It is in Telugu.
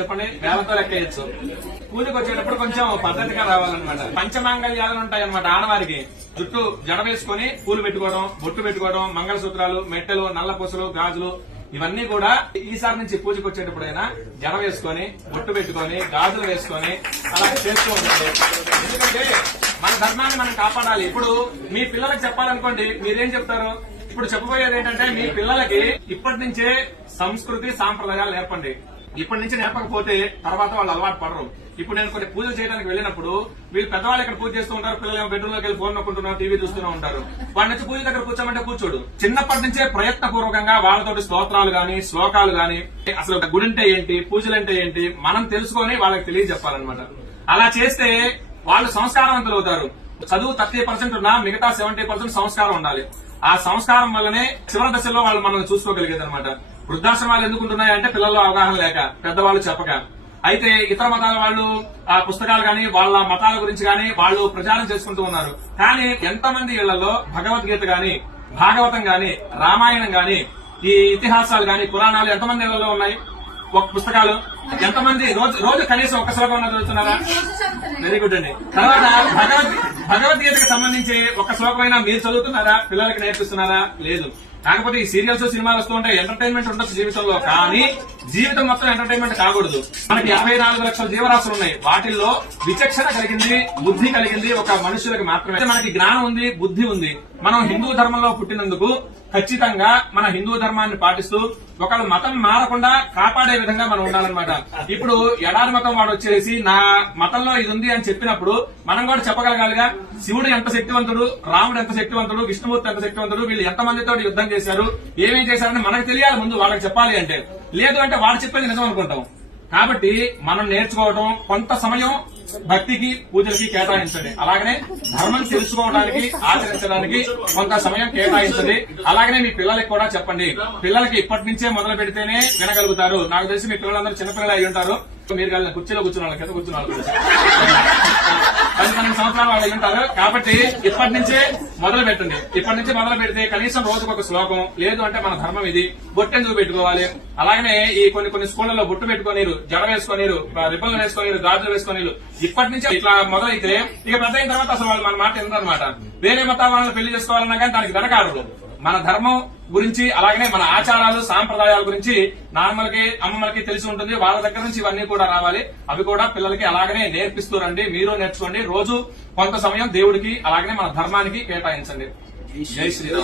చెప్పండి వేలతో లెక్కేయచ్చు. కూలికి వచ్చేటప్పుడు కొంచెం పద్ధతిగా రావాలన్నమాట. పంచమాంగళ్యాలు ఉంటాయి అనమాట ఆడవారికి. జుట్టు జడ వేసుకొని పూలు పెట్టుకోవడం బొట్టు పెట్టుకోవడం మంగళసూత్రాలు మెట్టెలు నల్ల పూసలు గాజులు ఇవన్నీ కూడా ఈసారి నుంచి పూజకు వచ్చేటప్పుడు అయినా జడ వేసుకొని బొట్టు పెట్టుకొని గాజులు వేసుకొని అలా చేస్తూ ఉండండి. ఎందుకంటే మన ధర్మాన్ని మనం కాపాడాలి. ఇప్పుడు మీ పిల్లలకు చెప్పాలనుకోండి మీరేం చెప్తారు? ఇప్పుడు చెప్పబోయేది ఏంటంటే మీ పిల్లలకి ఇప్పటి నుంచే సంస్కృతి సాంప్రదాయాలు నేర్పండి. ఇప్పటి నుంచి నేర్పకపోతే తర్వాత వాళ్ళు అలవాటు పడరు. ఇప్పుడు నేను కొన్ని పూజలు చేయడానికి వెళ్ళినప్పుడు వీళ్ళు పెద్దవాళ్ళు ఇక్కడ పూజ చేస్తూ ఉంటారు పిల్లలు ఏమో బెడ్రూమ్లోకి వెళ్ళి ఫోన్ నొక్కుంటున్నారు టీవీ చూస్తూనే ఉంటారు. వాడి నుంచి పూజ దగ్గర కూర్చోమంటే కూర్చోడు. చిన్నప్పటి నుంచే ప్రయత్నపూర్వకంగా వాళ్ళతోటి స్తోత్రాలు గాని శ్లోకాలు గాని అసలు గుడి అంటే ఏంటి పూజలు అంటే ఏంటి మనం తెలుసుకొని వాళ్ళకి తెలియజెప్పాలన్నమాట. అలా చేస్తే వాళ్ళు సంస్కారవంతులు అవుతారు. చదువు థర్టీ పర్సెంట్ ఉన్నా మిగతా సెవెంటీ పర్సెంట్ సంస్కారం ఉండాలి. ఆ సంస్కారం వల్లనే చివరి దశలో వాళ్ళు మనం చూసుకోగలిగేది అనమాట వృద్ధాశ్రమాలు ఎందుకు ఉంటున్నాయంటే పిల్లల్లో అవగాహన లేక పెద్దవాళ్ళు చెప్పక. అయితే ఇతర మతాల వాళ్ళు ఆ పుస్తకాలు గాని వాళ్ళ మతాల గురించి గాని వాళ్ళు ప్రచారం చేసుకుంటూ ఉన్నారు. కానీ ఎంతమంది ఇళ్ళలో భగవద్గీత గాని భాగవతం గాని రామాయణం గాని ఈ ఇతిహాసాలు గాని పురాణాలు ఎంతమంది ఇళ్ళలో ఉన్నాయి? ఒక పుస్తకాలు. ఎంతమంది? రోజు రోజు కనీసం ఒక్క శ్లోకం చదువుతున్నారా? వెరీ గుడ్ అండి. తర్వాత భగవద్ సంబంధించి ఒక శ్లోకమైనా మీరు చదువుతున్నారా? పిల్లలకి నేర్పిస్తున్నారా? లేదు. కాకపోతే ఈ సీరియల్స్ సినిమాలు వస్తూ ఉంటాయి ఎంటర్టైన్మెంట్ ఉండొచ్చు జీవితంలో. కానీ జీవితం మొత్తం ఎంటర్టైన్మెంట్ కాకూడదు. మనకి యాభై నాలుగు లక్షల జీవరాశులు ఉన్నాయి. వాటిల్లో విచక్షణ కలిగింది బుద్ధి కలిగింది ఒక మనుషులకు మాత్రమే. మనకి జ్ఞానం ఉంది బుద్ధి ఉంది. మనం హిందూ ధర్మంలో పుట్టినందుకు ఖచ్చితంగా మన హిందూ ధర్మాన్ని పాటిస్తూ ఒకళ్ళు మతం మారకుండా కాపాడే విధంగా మనం ఉండాలన్నమాట. ఇప్పుడు ఎడారి మతం వాడు వచ్చేసి నా మతంలో ఇది ఉంది అని చెప్పినప్పుడు మనం కూడా చెప్పగలగాలిగా శివుడు ఎంత శక్తివంతుడు రాముడు ఎంత శక్తివంతుడు విష్ణుమూర్తి ఎంత శక్తివంతుడు వీళ్ళు ఎంత మందితో యుద్ధం చేశారు ఏమేం చేశారని మనకు తెలియాలి ముందు వాళ్ళకి చెప్పాలి అంటే. లేదు అంటే వాడు చెప్పేది నిజం అనుకుంటాం. కాబట్టి మనం నేర్చుకోవడం కొంత సమయం భక్తికి పూజలకి కేటాయించండి. అలాగనే ధర్మం తెలుసుకోవడానికి ఆచరించడానికి కొంత సమయం కేటాయించండి. అలాగనే మీ పిల్లలకి కూడా చెప్పండి. పిల్లలకి ఇప్పటి నుంచే మొదలు పెడితేనే వినగలుగుతారు. నాకు తెలిసి మీ పిల్లలందరూ చిన్నపిల్లలు అయి ఉంటారు. మీరు కలిగిన కుర్చీలో కూర్చున్న వాళ్ళ కింద కూర్చున్న పది పన్నెండు సంవత్సరాలు వాళ్ళు అయి ఉంటారు. కాబట్టి ఇప్పటి నుంచే మొదలు పెట్టండి. ఇప్పటి నుంచి మొదలు పెడితే కనీసం రోజుకు ఒక శ్లోకం. లేదు అంటే మన ధర్మం ఇది. బొట్టెందుకు పెట్టుకోవాలి? అలాగనే ఈ కొన్ని కొన్ని స్కూళ్ళలో బొట్టు పెట్టుకుని జడ వేసుకుని రిబ్బన్లు వేసుకోనీరు గాజులు వేసుకోనీరు. ఇప్పటి నుంచి ఇట్లా మొదలైతే ఇక పెద్ద అయిన తర్వాత అసలు వాళ్ళు మన మాట ఎందుకనమాట వేరే మతాల వాళ్ళని పెళ్ళి చేసుకోవాలన్నా కానీ దానికి వెనకాడరు. మన ధర్మం గురించి అలాగనే మన ఆచారాలు సాంప్రదాయాల గురించి నాన్నలకి అమ్మమ్మలకి తెలిసి ఉంటుంది. వాళ్ళ దగ్గర నుంచి ఇవన్నీ కూడా రావాలి. అవి కూడా పిల్లలకి అలాగనే నేర్పిస్తూ రండి. మీరు నేర్చుకోండి. రోజు కొంత సమయం దేవుడికి అలాగనే మన ధర్మానికి కేటాయించండి. జై శ్రీరామ్.